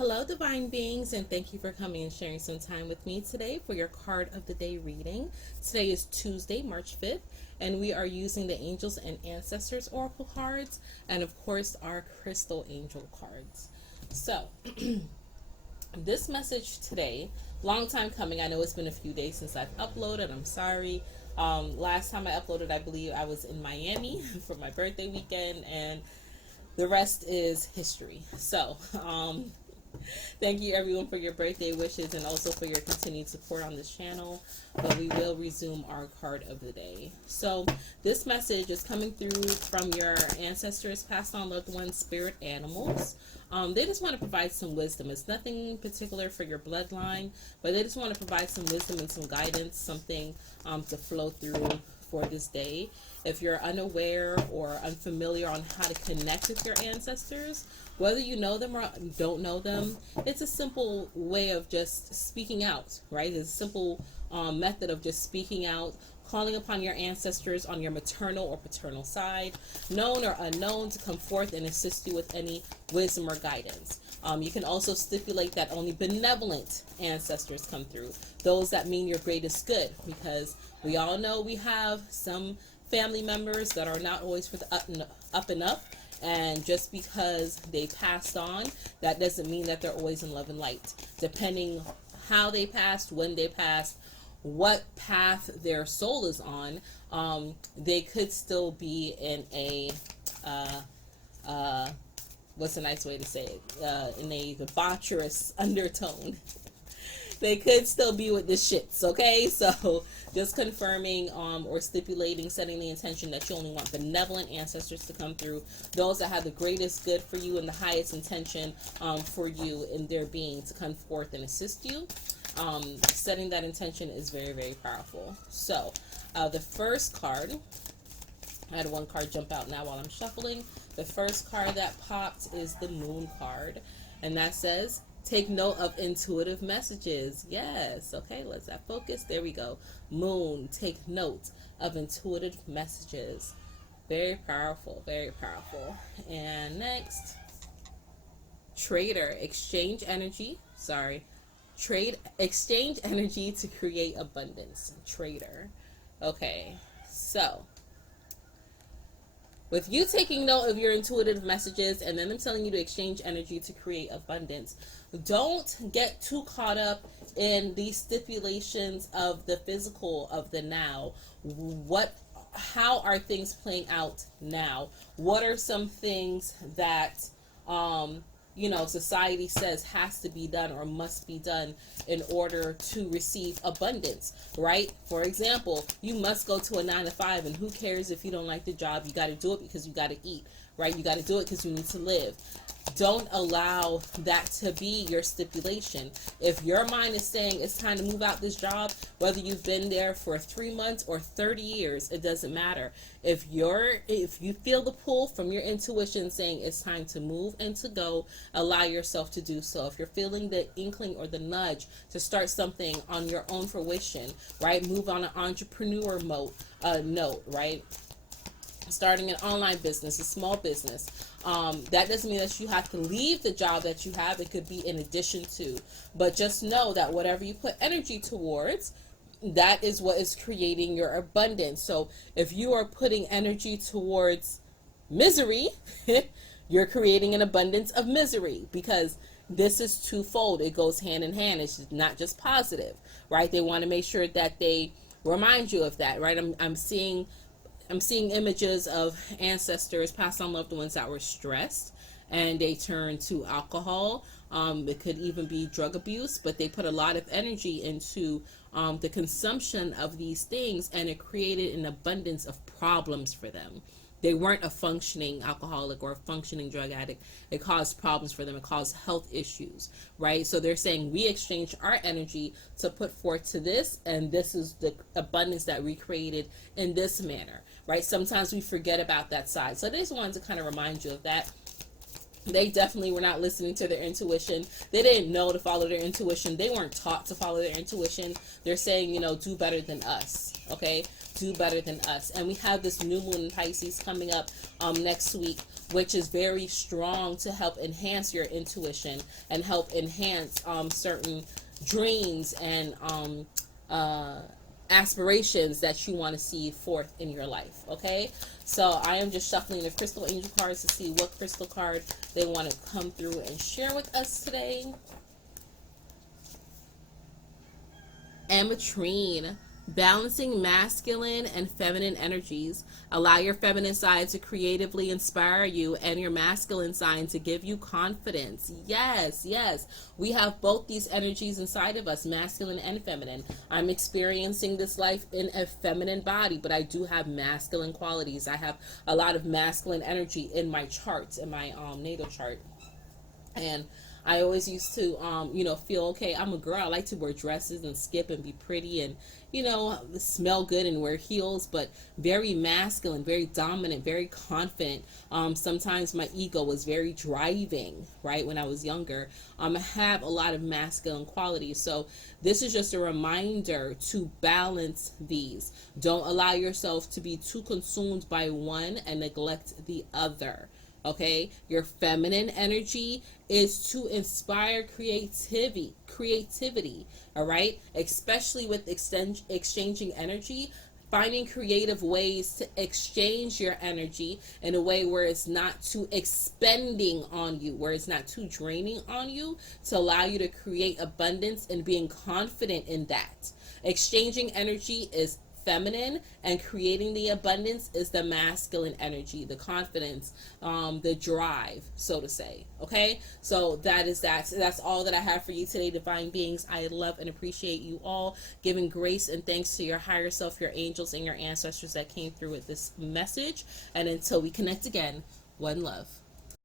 Hello, divine beings, and thank you for coming and sharing some time with me today for your card of the day reading. Today is Tuesday, March 5th, and we are using the Angels and Ancestors Oracle cards, and of course, our Crystal Angel cards. So, this message today, long time coming. I know it's been a few days since I've uploaded. I'm sorry. Last time I uploaded, I believe I was in Miami for my birthday weekend, and the rest is history. So, thank you everyone for your birthday wishes and also for your continued support on this channel. But we will resume our card of the day. So this message is coming through from your ancestors, past on loved ones, spirit animals. They just want to provide some wisdom. It's nothing particular for your bloodline, but they just want to provide some wisdom and some guidance, something to flow through for this day. If you're unaware or unfamiliar on how to connect with your ancestors, whether you know them or don't know them, it's a simple way of just speaking out, right? It's a simple method of just speaking out, calling upon your ancestors on your maternal or paternal side, known or unknown, to come forth and assist you with any wisdom or guidance. You can also stipulate that only benevolent ancestors come through, those that mean your greatest good, because we all know we have some family members that are not always for the up and up, and just because they passed on, that doesn't mean that they're always in love and light. Depending how they passed, when they passed, what path their soul is on, they could still be in a what's a nice way to say it, in a debaucherous undertone. They could still be with the shits, okay? So just confirming or stipulating, setting the intention that you only want benevolent ancestors to come through, those that have the greatest good for you and the highest intention for you in their being to come forth and assist you. Setting that intention is very, very powerful. So the first card, I had one card jump out now while I'm shuffling. The first card that popped is the Moon card, and that says, take note of intuitive messages. Yes. Okay, let's that focus. There we go. Moon, take note of intuitive messages. Very powerful, very powerful. And next, Trader, exchange energy. Exchange energy to create abundance. Trader. Okay, so with you taking note of your intuitive messages and then them telling you to exchange energy to create abundance, don't get too caught up in these stipulations of the physical, of the now. How are things playing out now? What are some things that society says has to be done or must be done in order to receive abundance, right? For example, you must go to a 9 to 5, and who cares if you don't like the job? You got to do it because you got to eat, right? You got to do it because you need to live. Don't allow that to be your stipulation. If your mind is saying it's time to move out this job, whether you've been there for 3 months or 30 years, it doesn't matter. If you feel the pull from your intuition saying it's time to move and to go, allow yourself to do so. If you're feeling the inkling or the nudge to start something on your own fruition, right? Move on an entrepreneur note, right? Starting an online business, a small business. That doesn't mean that you have to leave the job that you have. It could be in addition to. But just know that whatever you put energy towards, that is what is creating your abundance. So if you are putting energy towards misery, you're creating an abundance of misery, because this is twofold. It goes hand in hand. It's not just positive, right? They want to make sure that they remind you of that, right? I'm seeing images of ancestors, past on loved ones that were stressed and they turned to alcohol. It could even be drug abuse, but they put a lot of energy into the consumption of these things, and it created an abundance of problems for them. They weren't a functioning alcoholic or a functioning drug addict. It caused problems for them. It caused health issues, right? So they're saying we exchange our energy to put forth to this, and this is the abundance that we created in this manner, right? Sometimes we forget about that side. So they just wanted to kind of remind you of that. They definitely were not listening to their intuition. They didn't know to follow their intuition. They weren't taught to follow their intuition. They're saying, do better than us, okay? Do better than us. And we have this new moon in Pisces coming up next week which is very strong to help enhance your intuition and help enhance certain dreams and aspirations that you want to see forth in your life. Okay, so I am just shuffling the crystal angel cards to see what crystal card they want to come through and share with us today. Ametrine, balancing masculine and feminine energies. Allow your feminine side to creatively inspire you and your masculine side to give you confidence. Yes, yes. We have both these energies inside of us, masculine and feminine. I'm experiencing this life in a feminine body, but I do have masculine qualities. I have a lot of masculine energy in my charts, in my natal chart. And I always used to, feel okay. I'm a girl. I like to wear dresses and skip and be pretty and, smell good and wear heels, but very masculine, very dominant, very confident. Sometimes my ego was very driving, right? When I was younger, I have a lot of masculine qualities. So this is just a reminder to balance these. Don't allow yourself to be too consumed by one and neglect the other. Okay, your feminine energy is to inspire creativity, all right, especially with exchanging energy, finding creative ways to exchange your energy in a way where it's not too expending on you, where it's not too draining on you, to allow you to create abundance and being confident in that. Exchanging energy is feminine, and creating the abundance is the masculine energy, the confidence, the drive, so to say. Okay, so that's all that I have for you today, divine beings. I love and appreciate you all, giving grace and thanks to your higher self, your angels, and your ancestors that came through with this message. And until we connect again, one love.